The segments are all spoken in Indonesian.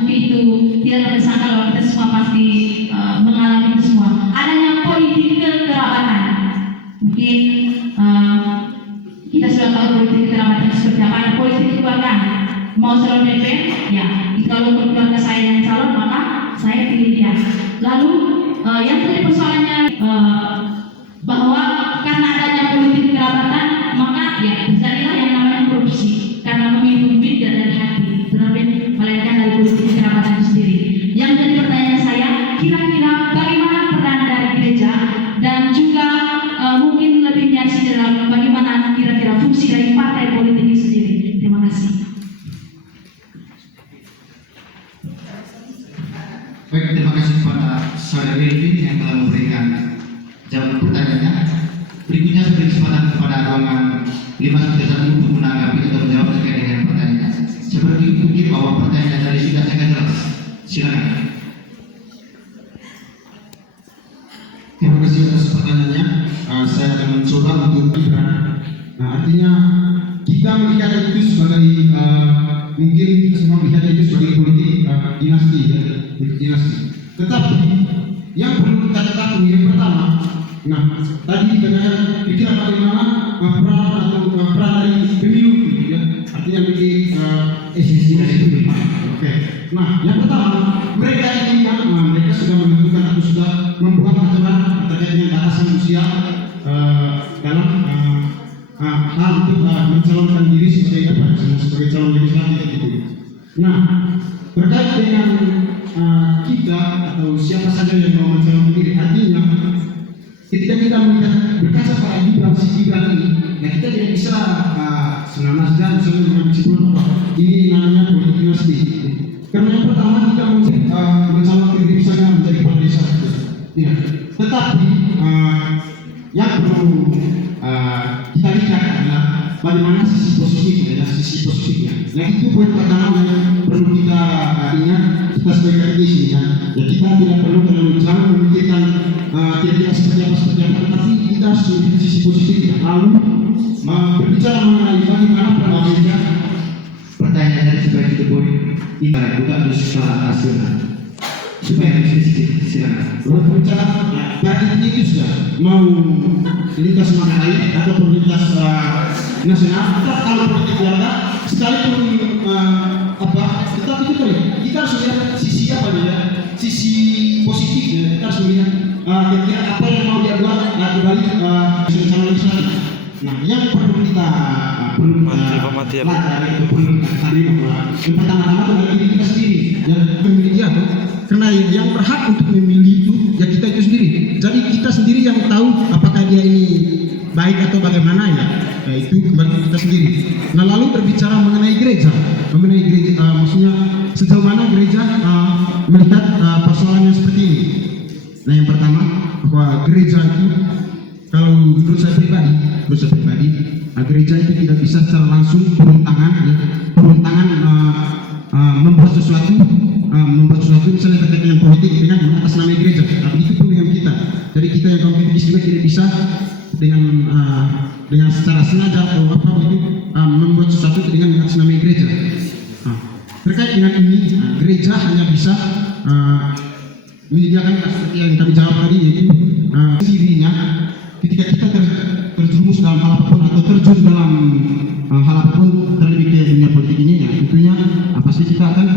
mungkin itu tidak tersangka bahwa kita semua pasti mengalami itu semua. Adanya politik kekerabatan, mungkin kita sudah tahu politik kekerabatan seperti apa. Ada politik keluarga, mau calon PP, ya kalau keluarga saya yang calon maka saya pilih dia. Lalu yang tadi persoalannya bahwa karena adanya politik kerabatan maka ya terjadilah yang namanya korupsi karena memilih tidak dari hati tetapi melainkan dari politik kerabatan itu sendiri. Yang jadi pertanyaan saya, kira-kira bagaimana peran dari gereja dan juga mungkin lebih nyaris dalam bagaimana kira-kira fungsi dari partai politik itu sendiri. Terima kasih. Baik, terima kasih kepada saudara Elvin yang telah memberikan jawaban pertanyaannya. Berikutnya saya beri kesempatan kepada ruangan 591 untuk menanggapi atau menjawab terkait dengan pertanyaan. Seperti mungkin bahwa pertanyaan dari sudah sangat jelas. Silakan. Terima kasih atas pertanyaannya. Saya akan mencoba untuk artinya kita melihat itu sebagai mungkin kita semua melihat itu sebagai politik dinasti ya, politik dinasti. Tetapi yang perlu kita ketahui yang pertama, tadi ditanyakan kira-kira bagaimana peran dari pemilu ya, artinya menjadi esensi dari pemilu. Oke. Nah, yang pertama mereka ini kan mereka sudah menentukan atau sudah membuat aturan terkait dengan batasan usia dalam hal untuk mencalonkan diri sebagai calon legislatif itu. Nah, terkait dengan kita atau siapa saja yang mau mencalonkan diri, artinya ketika kita melihat berkaca pada Gibran ini, ya kita tidak bisa 19 dan dengan kesimpulan bahwa ini namanya politik dinasti. Karena yang pertama kita mencalonkan diri saja menjadi kepala desa. Ya. Tetapi yang perlu kita lihat adalah bagaimana sisi positifnya dan sisi positifnya. Nah itu poin pertama yang perlu kita ingat kita sebagai aktivis ya. Ya kita tidak perlu terlalu jauh memikirkan kira-kira seperti apa, tetapi kita harus melihat sisi positifnya. Lalu berbicara mengenai bagaimana perbedaan. Pertanyaan dari sebagai itu poin ini bukan untuk skala nasional. Supaya bisa silakan. Berbicara pada itu sudah mau lintas manai atau lintas nasional, atau kalau politik keluarga sekalipun tetapi kita harus melihat sisi apa ya, sisi positifnya. Kita harus melihat kira-kira apa yang mau dia buat di balik calon legislatif. Nah, yang perlu kita pelajari itu perlu kita tadi bahwa yang pertama-tama itu adalah diri kita sendiri dan memilih dia tuh. Karena yang berhak untuk memilih itu ya kita itu sendiri. Jadi kita sendiri yang tahu apakah dia ini baik atau bagaimana ya. Ya itu kembali kita sendiri. Nah lalu berbicara mengenai gereja, maksudnya sejauh mana gereja melihat persoalannya seperti ini. Nah yang pertama bahwa gereja itu kalau menurut saya pribadi, gereja itu tidak bisa secara langsung turun tangan membuat sesuatu misalnya terkait dengan politik dengan mengatasnamai gereja, tapi itu pun dengan kita. Jadi kita yang kompetitif juga tidak bisa dengan secara sengaja atau membuat sesuatu dengan mengatasnamai gereja. Terkait dengan ini, gereja hanya bisa menyediakan seperti yang kami jawab tadi, yaitu dirinya ketika kita terjerumus dalam hal apapun atau terjun dalam hal apapun terlebih ke dunia politik ini ya tentunya pasti kita akan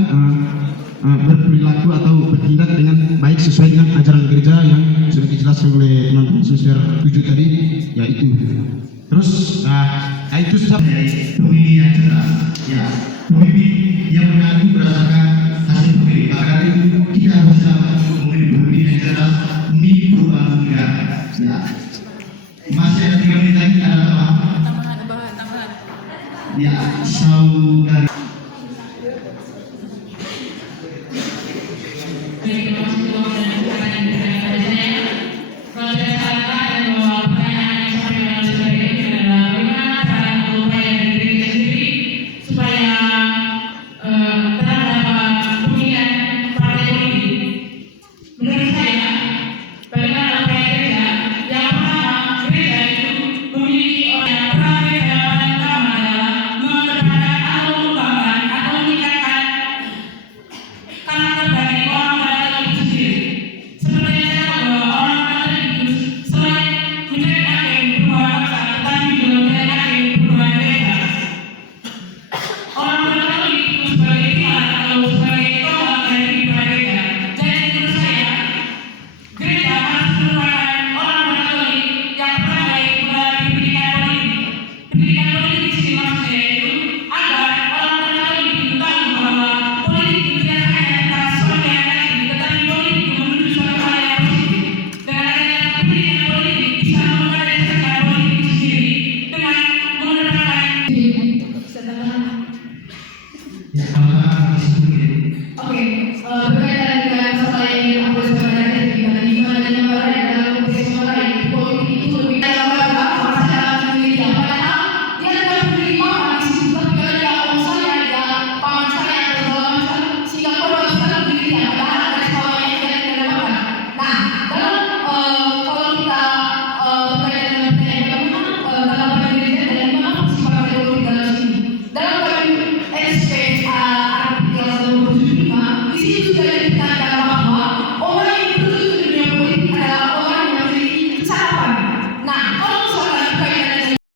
berperilaku atau bertindak dengan baik sesuai dengan ajaran gereja yang sudah dijelaskan oleh teman-teman Suster 7 tadi yaitu. Terus itu sudah pemilih yang cerdas ya, pemilih yang mengaku berdasarkan hasil pemilih. Maka itu kita bisa memilih pemilih yang cerdas, memilih perubahan negara ya. Masih ada 3 menit lagi, ada tambahan ya, saudara. karena kebanyakan orang